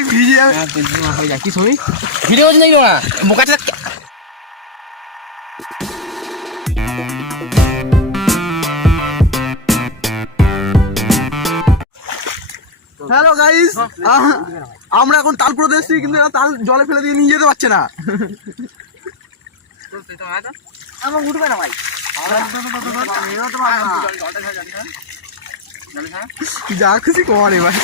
ভাই ভিজে যাবে হয়ে যায় কি ছবি ভিডিও করছি নাকি না বোকাটা হ্যালো গাইস, আমরা এখন তালপুরে এসেছি কিন্তু এরা তাল জলে ফেলে দিয়ে নিয়ে যেতে পারছে না। আমার উঠবে না ভাই যা খুশি কর এবার।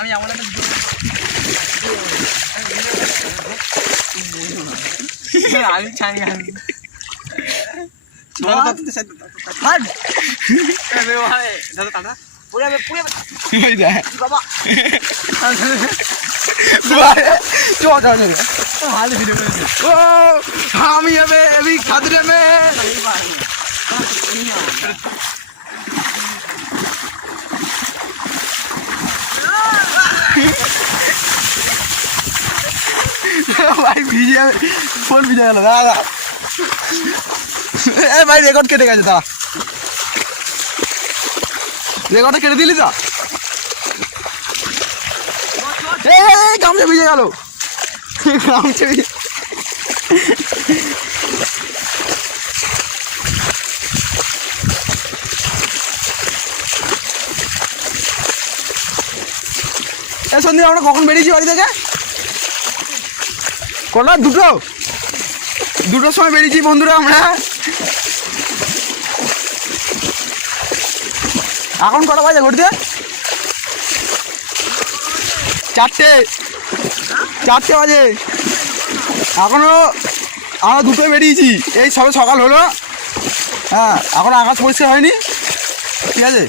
আমি এমন আমি ছাই আমি হবে এবি খাদরে মে ভাই ভিজে যাবে, ফোন ভিজে গেল। দাদা এ ভাই রেকর্ড কেটে গেছে, দাদা রেকর্ডটা কেটে দিলি তো। গামছা ভিজে গেল, গামছা ভিজে সন্দীপ আমরা কখন বেরিয়েছি বাড়ি থেকে? কটা? দুটোর সময় বেরিয়েছি বন্ধুরা আমরা। এখন কটা বাজে ঘুরতে? 4টে বাজে। এখনো আমরা দুটোয় বেরিয়েছি, এই সবে সকাল হলো। হ্যাঁ, এখন আকাশ পরিষ্কার হয়নি, ঠিক আছে।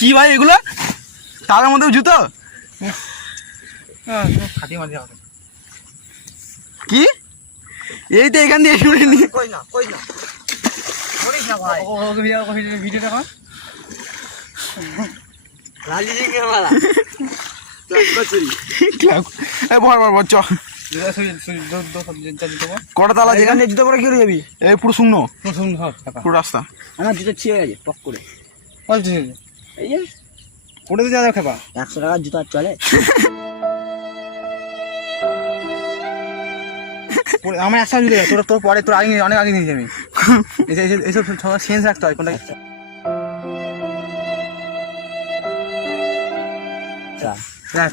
কি ভাই এগুলো? তার মধ্যে জুতো কি? এই তো এখান দিয়ে কটা তালা যেখানে জুতো পরে কি যাবি? এই পুরো শূন্য পুরো রাস্তা। আমার জুতো ছিঁড়ে গেছে পক করে। এই যে কোটে তো যাবে খাবা 100 টাকার জুতো চলে। আমার 100 জুতো তোর পরে তোর আগে অনেক আগে নিয়ে যাবি। এইসব সবার সেন্স রাখতে হয় কোনটা।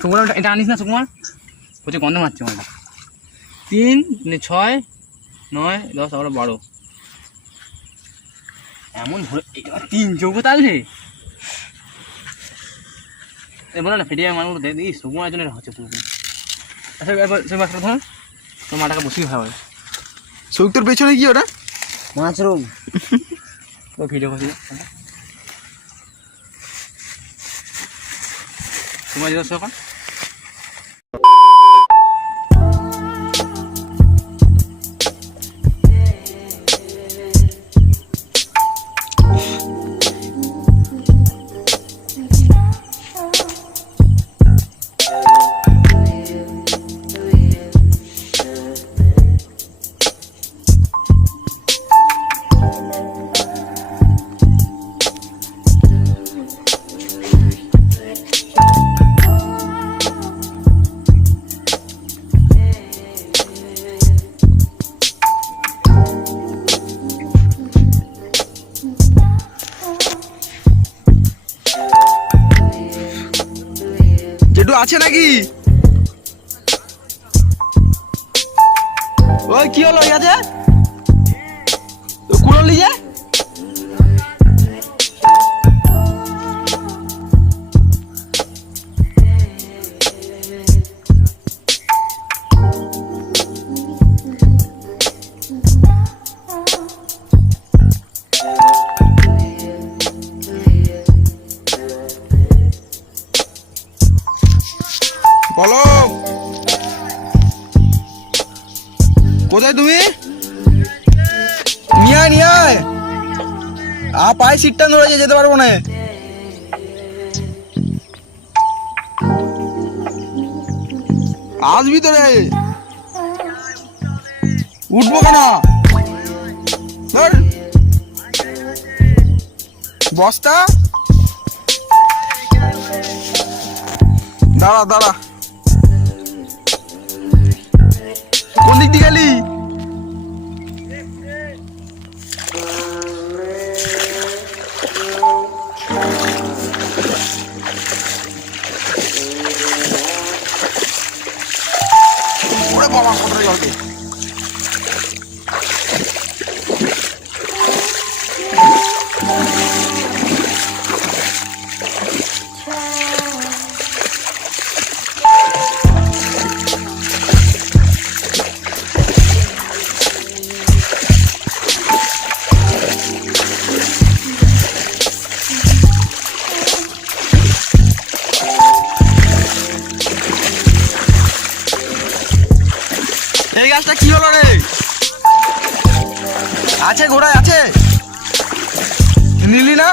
সুকুমার এটা আনিস না সুকুমার, হচ্ছে গন্ধ মারছে আমার। 3 6 9 10 11 12 এমন ধরে 3 যোগ তাহলে বলো না ফেটিয়ে মানুষ দেখি সুকুমার জন্য হচ্ছে পুরো। আচ্ছা এবার ধর তোর মাটাকে বসিয়ে খাওয়া সৌক্তর পেছনে কি ওটা? মাশরুম। তো ভিডিও করছি তোমার যাচ্ছ এখন? আছে নাকি? ওই কি হলো আছে কুড়লি যে বলো কোথায় তুমি নিয়ে আয় নিয়ে আয় পায়ে সিটটা ধরেছে যেতে পারবো না আসবি তো রে উঠবো কেন ধর বস্তা দাঁড়া দাঁড়া কোন দিক দিয়ে গেলি ওরে বাবা কোথায় জলকে এই গাছটা কি হলো রে আছে ঘোড়ায় আছে নিলি না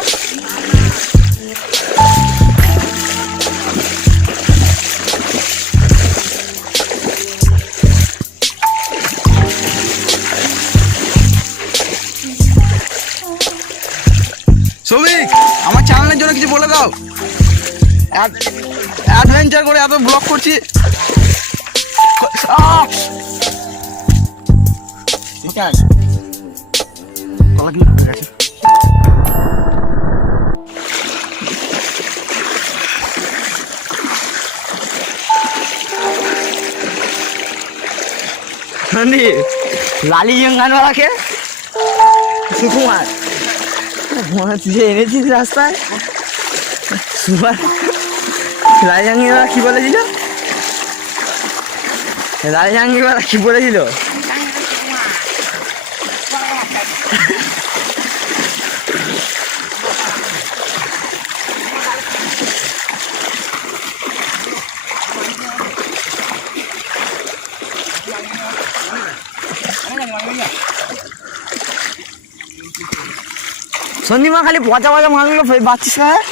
সৌভিক আমার চ্যানেলের জন্য কিছু বলে দাও অ্যাডভেঞ্চার করে এত ব্লগ করছি ঠিক আছে কলা কি ঢুকে গেছে লালি জঙ্গানওয়ালাকে সুকুমার যে এনেছিস রাস্তায় সুকুমার লালি জাঙ্গিওয়ালা কি বলেছিল লালি জাঙ্গিওয়ালা কি বলেছিল সন্দীপা খালি পচা পচা মালগুলো বাচ্চিস খায়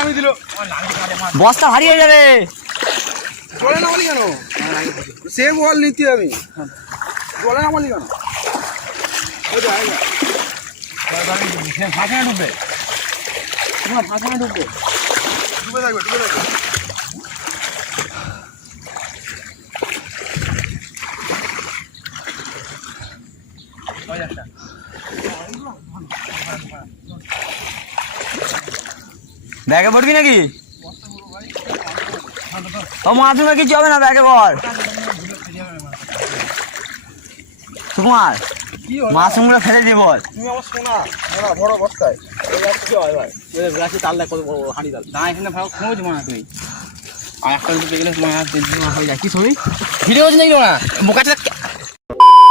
আমি দিল বস্তা হারিয়ে যাবে জলে নামালি কেন সে বল নিতে আমি জলে নামালি কেন ফাঁসা ঢুকবে তোমার ফাঁসা ঢুকবে ডুবে থাকবে ডুবে থাকবে ব্যাগে পড়বি নাকি ও মাথুমে কিছু হবে না ব্যাগে কর সুকুমার মাছগুলো ফেলে দিয়ে বল তুমি আমার সোনা ওরা বড় বস্তায় গাছে তাল দেখ কত বড় বড় হাঁড়ি তাল না এখানে ভালো খোঁজ মনে তুমি আর একটা দুটো গেলে তোমার হয়ে যায় কি ছবি ভিডিও হচ্ছে নাকি না বোকাটা